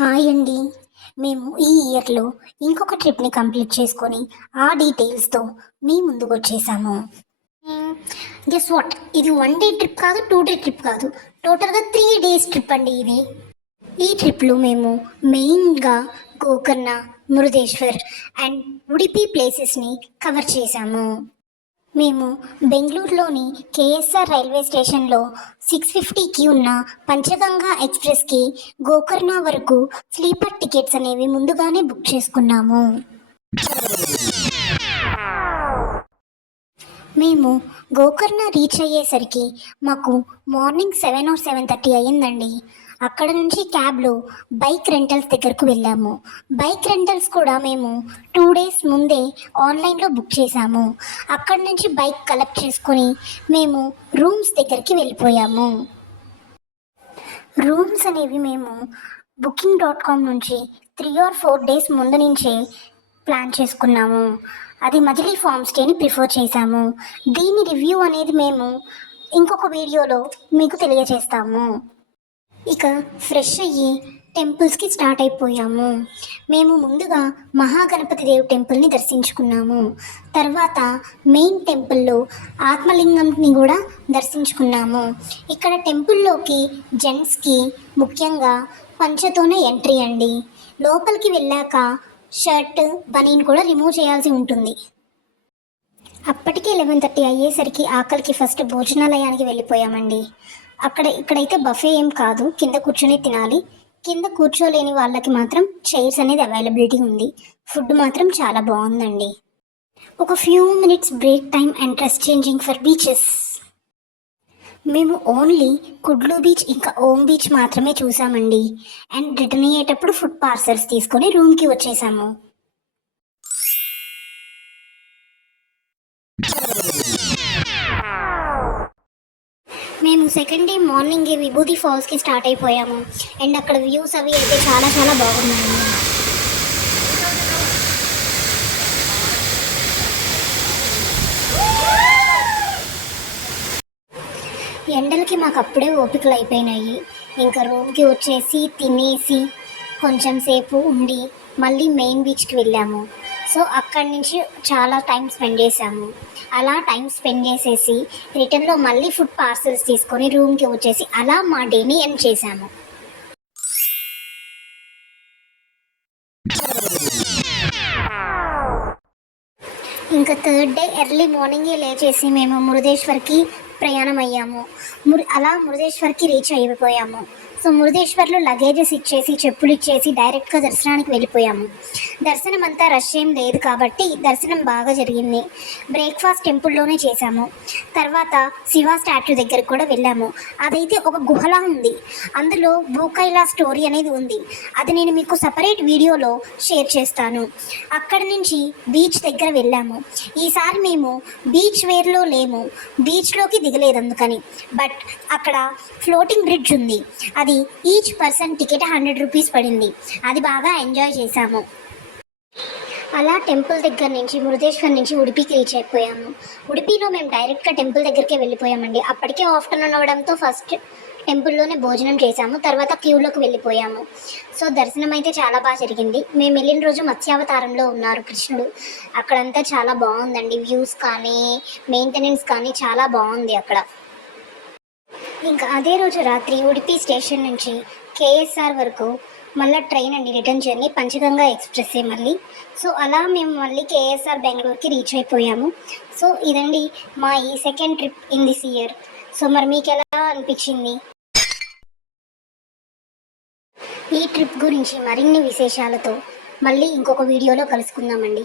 Hi అండి. మేము ఈ ఇయర్‌లో ఇంకొక ట్రిప్‌ని కంప్లీట్ చేసుకొని, ఆ డీటెయిల్స్‌తో మీ ముందుకొచ్చేసాము. హ్మ్. Guess what? ఇది 1 డే ట్రిప్ కాదు, 2 డే ట్రిప్ కాదు. టోటల్‌గా 3 డేస్ ట్రిప్ అండి ఇది. ఈ ట్రిప్‌లో మేము మెయిన్‌గా గోకర్ణ, మురుదేశ్వర్ అండ్ ఉడిపి ప్లేసెస్‌ని కవర్ చేశాము. మేము బెంగళూరులోని కేఎస్ఆర్ రైల్వే స్టేషన్లో 6:50కి ఉన్న పంచగంగా ఎక్స్ప్రెస్కి గోకర్ణ వరకు స్లీపర్ టికెట్స్ అనేవి ముందుగానే బుక్ చేసుకున్నాము. మేము గోకర్ణ రీచ్ అయ్యేసరికి మాకు మార్నింగ్ 7 ఆర్ 7:30 అయ్యిందండి. అక్కడ నుంచి క్యాబ్లో బైక్ రెంటల్స్ దగ్గరకు వెళ్ళాము. బైక్ రెంటల్స్ కూడా మేము 2 డేస్ ముందే ఆన్లైన్లో బుక్ చేశాము. అక్కడి నుంచి బైక్ కలెక్ట్ చేసుకొని మేము రూమ్స్ దగ్గరికి వెళ్ళిపోయాము. రూమ్స్ అనేవి మేము booking.com నుంచి 3 ఆర్ 4 డేస్ ముందు నుంచే ప్లాన్ చేసుకున్నాము. అది మజిలీ ఫామ్ స్టేని ప్రిఫర్ చేశాము. దీని రివ్యూ అనేది మేము ఇంకొక వీడియోలో మీకు తెలియజేస్తాము. ఇక ఫ్రెష్ అయ్యి టెంపుల్స్కి స్టార్ట్ అయిపోయాము. మేము ముందుగా మహాగణపతి దేవ్ టెంపుల్ని దర్శించుకున్నాము. తర్వాత మెయిన్ టెంపుల్లో ఆత్మలింగంని కూడా దర్శించుకున్నాము. ఇక్కడ టెంపుల్లోకి జెంట్స్కి ముఖ్యంగా పంచతోనే ఎంట్రీ అండి. లోపలికి వెళ్ళాక షర్ట్ బనీన్ కూడా రిమూవ్ చేయాల్సి ఉంటుంది. అప్పటికే 11:30 అయ్యేసరికి ఆకలికి ఫస్ట్ భోజనాలయానికి వెళ్ళిపోయామండి. ఇక్కడైతే బఫే ఏం కాదు, కింద కూర్చొని తినాలి. కింద కూర్చోలేని వాళ్ళకి మాత్రం చైర్స్ అనేది అవైలబిలిటీ ఉంది. ఫుడ్ మాత్రం చాలా బాగుందండి. ఒక few minutes break time and dress changing for beaches. మేము ఓన్లీ కుడ్లు బీచ్ ఇంకా ఓం బీచ్ మాత్రమే చూసామండి. అండ్ రిటర్న్ అయ్యేటప్పుడు ఫుడ్ పార్సల్స్ తీసుకొని రూమ్కి వచ్చేసాము. మేము సెకండ్ డే మార్నింగే విభూతి ఫాల్స్కి స్టార్ట్ అయిపోయాము. అండ్ అక్కడ వ్యూస్ అవి అయితే చాలా చాలా బాగున్నాయండి. ఎండలకి మాకు అప్పుడే ఓపికలు అయిపోయినాయి. ఇంకా రూమ్కి వచ్చేసి తినేసి కొంచెం సేపు ఉండి మళ్ళీ మెయిన్ బీచ్కి వెళ్ళాము. సో అక్కడి నుంచి చాలా టైం స్పెండ్ చేసాము. అలా టైం స్పెండ్ చేసేసి రిటర్న్లో మళ్ళీ ఫుడ్ పార్సల్స్ తీసుకొని రూమ్కి వచ్చేసి అలా మా డేని ఎండ్ చేసాము. ఇంకా థర్డ్ డే ఎర్లీ మార్నింగే లేచేసి మేము మురుదేశ్వర్కి ప్రయాణం అయ్యాము. అలా మురుదేశ్వర్కి రీచ్ అయిపోయాము. సో మురుదేశ్వర్లో లగేజెస్ ఇచ్చేసి చెప్పులు ఇచ్చేసి డైరెక్ట్గా దర్శనానికి వెళ్ళిపోయాము. దర్శనం అంతా రష్ ఏం లేదు కాబట్టి దర్శనం బాగా జరిగింది. బ్రేక్ఫాస్ట్ టెంపుల్లోనే చేశాము. తర్వాత శివ స్టాట్యూ దగ్గరికి కూడా వెళ్ళాము. అదైతే ఒక గుహలా ఉంది. అందులో భూకైలా స్టోరీ అనేది ఉంది. అది నేను మీకు సపరేట్ వీడియోలో షేర్ చేస్తాను. అక్కడి నుంచి బీచ్ దగ్గర వెళ్ళాము. ఈసారి మేము బీచ్ వేర్లో లేము, బీచ్లోకి దిగలేదు అందుకని. బట్ అక్కడ ఫ్లోటింగ్ బ్రిడ్జ్ ఉంది. అది ఈచ్ పర్సన్ టికెట్ 100 రూపీస్ పడింది. అది బాగా ఎంజాయ్ చేశాము. అలా టెంపుల్ దగ్గర నుంచి మురుదేశ్వర్ నుంచి ఉడిపికి రీచ్ అయిపోయాము. ఉడిపిలో మేము డైరెక్ట్గా టెంపుల్ దగ్గరికే వెళ్ళిపోయామండి. అప్పటికే ఆఫ్టర్నూన్ అవడంతో ఫస్ట్ టెంపుల్లోనే భోజనం చేశాము. తర్వాత క్యూలోకి వెళ్ళిపోయాము. సో దర్శనం అయితే చాలా బాగా జరిగింది. మేము వెళ్ళిన రోజు మత్స్యావతారంలో ఉన్నారు కృష్ణుడు. అక్కడంతా చాలా బాగుందండి. వ్యూస్ కానీ మెయింటెనెన్స్ కానీ చాలా బాగుంది అక్కడ. ఇంకా అదే రోజు రాత్రి ఉడిపి స్టేషన్ నుంచి కేఎస్ఆర్ వరకు మళ్ళీ ట్రైన్ అండి, రిటర్న్ జర్నీ పంచగంగా ఎక్స్ప్రెస్సే మళ్ళీ. సో అలా మేము మళ్ళీ కేఎస్ఆర్ బెంగళూరుకి రీచ్ అయిపోయాము. సో ఇదండి మా ఈ second trip in this year. So మరి మీకు ఎలా అనిపించింది? ఈ ట్రిప్ గురించి మరిన్ని విశేషాలతో మళ్ళీ ఇంకొక వీడియోలో కలుసుకుందామండి.